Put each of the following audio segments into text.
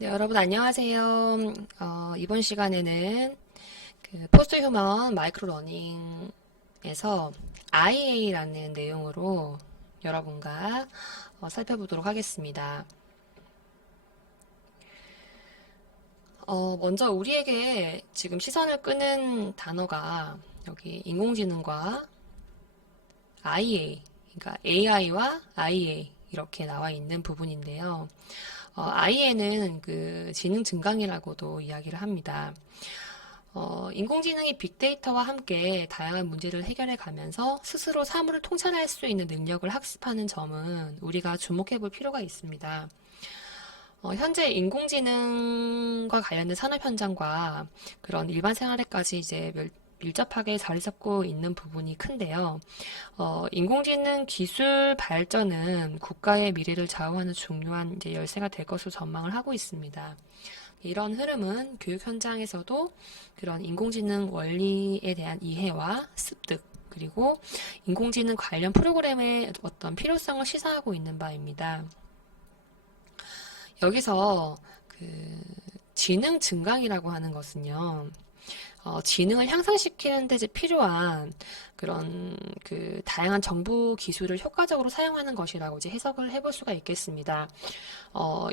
네, 여러분 안녕하세요. 이번 시간에는 포스트 휴먼 마이크로 러닝에서 IA라는 내용으로 여러분과 살펴보도록 하겠습니다. 먼저 우리에게 지금 시선을 끄는 단어가 여기 인공지능과 IA, 그러니까 AI와 IA 이렇게 나와 있는 부분인데요. IA는 그 지능 증강이라고도 이야기를 합니다. 인공지능이 빅데이터와 함께 다양한 문제를 해결해 가면서 스스로 사물을 통찰할 수 있는 능력을 학습하는 점은 우리가 주목해 볼 필요가 있습니다. 현재 인공지능과 관련된 산업 현장과 그런 일반 생활에까지 이제 밀접하게 자리 잡고 있는 부분이 큰데요. 인공지능 기술 발전은 국가의 미래를 좌우하는 중요한 이제 열쇠가 될 것으로 전망을 하고 있습니다. 이런 흐름은 교육 현장에서도 그런 인공지능 원리에 대한 이해와 습득, 그리고 인공지능 관련 프로그램의 어떤 필요성을 시사하고 있는 바입니다. 여기서 그 지능 증강이라고 하는 것은요, 지능을 향상시키는 데 필요한 그런 그 다양한 정보 기술을 효과적으로 사용하는 것이라고 이제 해석을 해볼 수가 있겠습니다.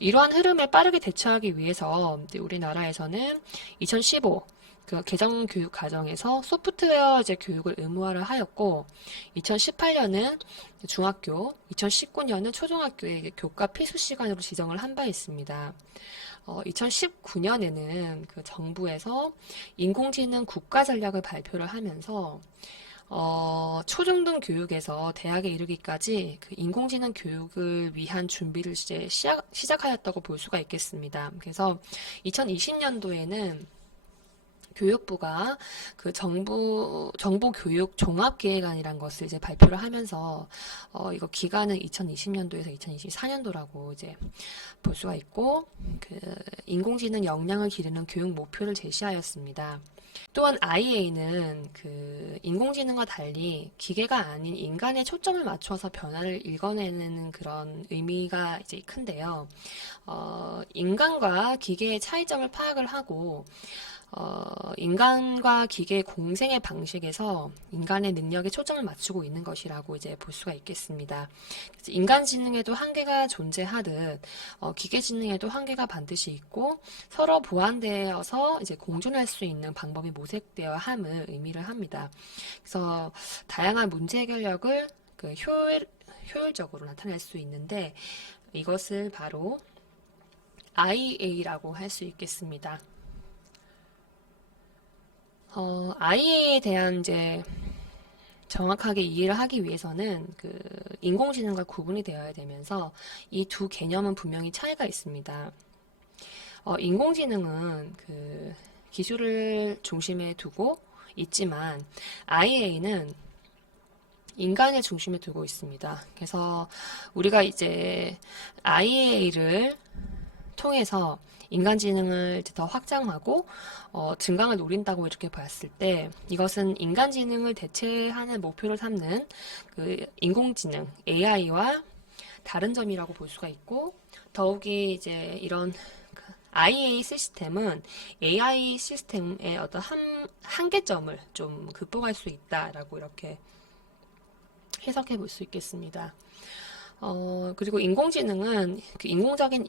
이러한 흐름에 빠르게 대처하기 위해서 우리나라에서는 2015 그 개정 교육 과정에서 소프트웨어 이제 교육을 의무화를 하였고, 2018년은 중학교, 2019년은 초등학교의 교과 필수 시간으로 지정을 한 바 있습니다. 2019년에는 그 정부에서 인공지능 국가 전략을 발표를 하면서 초중등 교육에서 대학에 이르기까지 그 인공지능 교육을 위한 준비를 이제 시작하였다고 볼 수가 있겠습니다. 그래서 2020년도에는 교육부가 그 정보교육 종합계획안이란 것을 이제 발표를 하면서, 이거 기간은 2020년도에서 2024년도라고 이제 볼 수가 있고, 그, 인공지능 역량을 기르는 교육 목표를 제시하였습니다. 또한 IA는 그 인공지능과 달리 기계가 아닌 인간의 초점을 맞춰서 변화를 읽어내는 그런 의미가 이제 큰데요. 인간과 기계의 차이점을 파악을 하고, 인간과 기계의 공생의 방식에서 인간의 능력에 초점을 맞추고 있는 것이라고 이제 볼 수가 있겠습니다. 그래서 인간 지능에도 한계가 존재하듯, 기계 지능에도 한계가 반드시 있고, 서로 보완되어서 이제 공존할 수 있는 방법이 모색되어야 함을 의미를 합니다. 그래서 다양한 문제 해결력을 그 효율적으로 나타낼 수 있는데, 이것을 바로 IA라고 할 수 있겠습니다. IA에 대한 이제 정확하게 이해를 하기 위해서는 그 인공지능과 구분이 되어야 되면서 이 두 개념은 분명히 차이가 있습니다. 인공지능은 그 기술을 중심에 두고 있지만 IA는 인간을 중심에 두고 있습니다. 그래서 우리가 이제 IA를 통해서 인간지능을 더 확장하고 증강을 노린다고 이렇게 봤을 때, 이것은 인간지능을 대체하는 목표를 삼는 그 인공지능 AI와 다른 점이라고 볼 수가 있고, 더욱이 이제 이런 IA 시스템은 AI 시스템의 어떤 한계점을 좀 극복할 수 있다라고 이렇게 해석해 볼 수 있겠습니다. 그리고 인공지능은 그 인공적인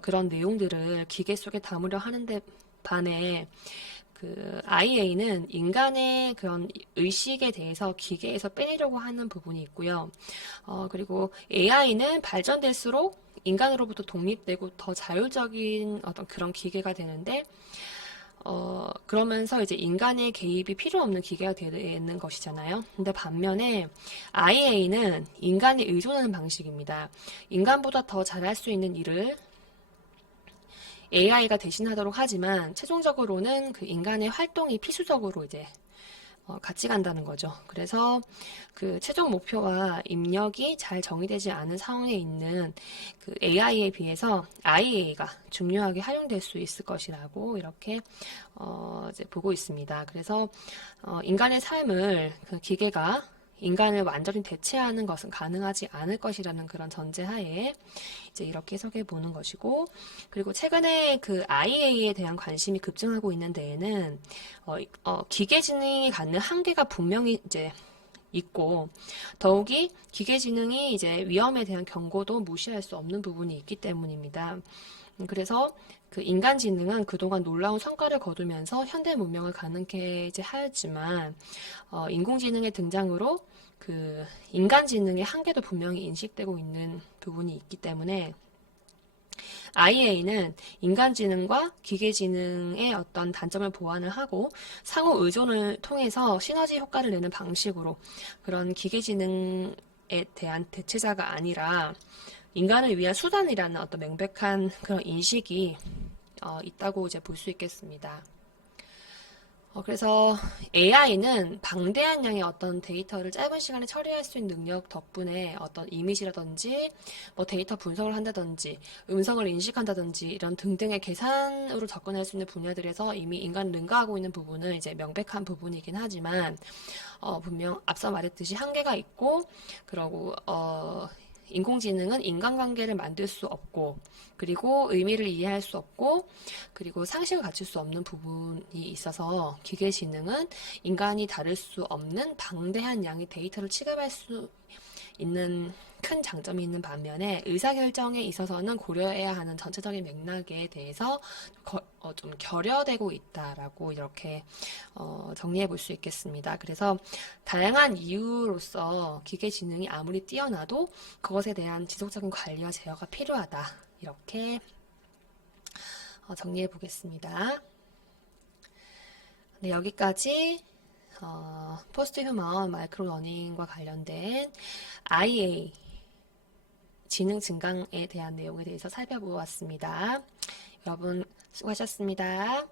그런 내용들을 기계 속에 담으려 하는데 반해 그 IA는 인간의 그런 의식에 대해서 기계에서 빼내려고 하는 부분이 있고요. 그리고 AI는 발전될수록 인간으로부터 독립되고 더 자율적인 어떤 그런 기계가 되는데, 그러면서 이제 인간의 개입이 필요 없는 기계가 되는 것이잖아요. 근데 반면에 IA는 인간이 의존하는 방식입니다. 인간보다 더 잘할 수 있는 일을 AI가 대신하도록 하지만 최종적으로는 그 인간의 활동이 필수적으로 이제 같이 간다는 거죠. 그래서 그 최종 목표와 입력이 잘 정의되지 않은 상황에 있는 그 AI에 비해서 IA가 중요하게 활용될 수 있을 것이라고 이렇게 이제 보고 있습니다. 그래서 인간의 삶을 그 기계가 인간을 완전히 대체하는 것은 가능하지 않을 것이라는 그런 전제하에 이제 이렇게 해석해 보는 것이고, 그리고 최근에 그 IA에 대한 관심이 급증하고 있는 데에는 기계지능이 갖는 한계가 분명히 이제 있고, 더욱이 기계지능이 이제 위험에 대한 경고도 무시할 수 없는 부분이 있기 때문입니다. 그래서 그 인간 지능은 그동안 놀라운 성과를 거두면서 현대 문명을 가능케 이제 하였지만, 인공지능의 등장으로 그 인간 지능의 한계도 분명히 인식되고 있는 부분이 있기 때문에 IA는 인간지능과 기계지능의 어떤 단점을 보완을 하고 상호 의존을 통해서 시너지 효과를 내는 방식으로 그런 기계지능에 대한 대체자가 아니라 인간을 위한 수단이라는 어떤 명백한 그런 인식이 있다고 이제 볼 수 있겠습니다. 그래서 AI는 방대한 양의 어떤 데이터를 짧은 시간에 처리할 수 있는 능력 덕분에 어떤 이미지라든지 뭐 데이터 분석을 한다든지 음성을 인식한다든지 이런 등등의 계산으로 접근할 수 있는 분야들에서 이미 인간을 능가하고 있는 부분은 이제 명백한 부분이긴 하지만 분명 앞서 말했듯이 한계가 있고 그러고 인공지능은 인간관계를 만들 수 없고 그리고 의미를 이해할 수 없고 그리고 상식을 갖출 수 없는 부분이 있어서 기계지능은 인간이 다룰 수 없는 방대한 양의 데이터를 취급할 수 있는 큰 장점이 있는 반면에 의사결정에 있어서는 고려해야 하는 전체적인 맥락에 대해서 좀 결여되고 있다라고 이렇게 정리해 볼 수 있겠습니다. 그래서 다양한 이유로서 기계지능이 아무리 뛰어나도 그것에 대한 지속적인 관리와 제어가 필요하다. 이렇게 정리해 보겠습니다. 네, 여기까지 포스트 휴먼 마이크로 러닝과 관련된 IA 지능 증강에 대한 내용에 대해서 살펴보았습니다. 여러분 수고하셨습니다.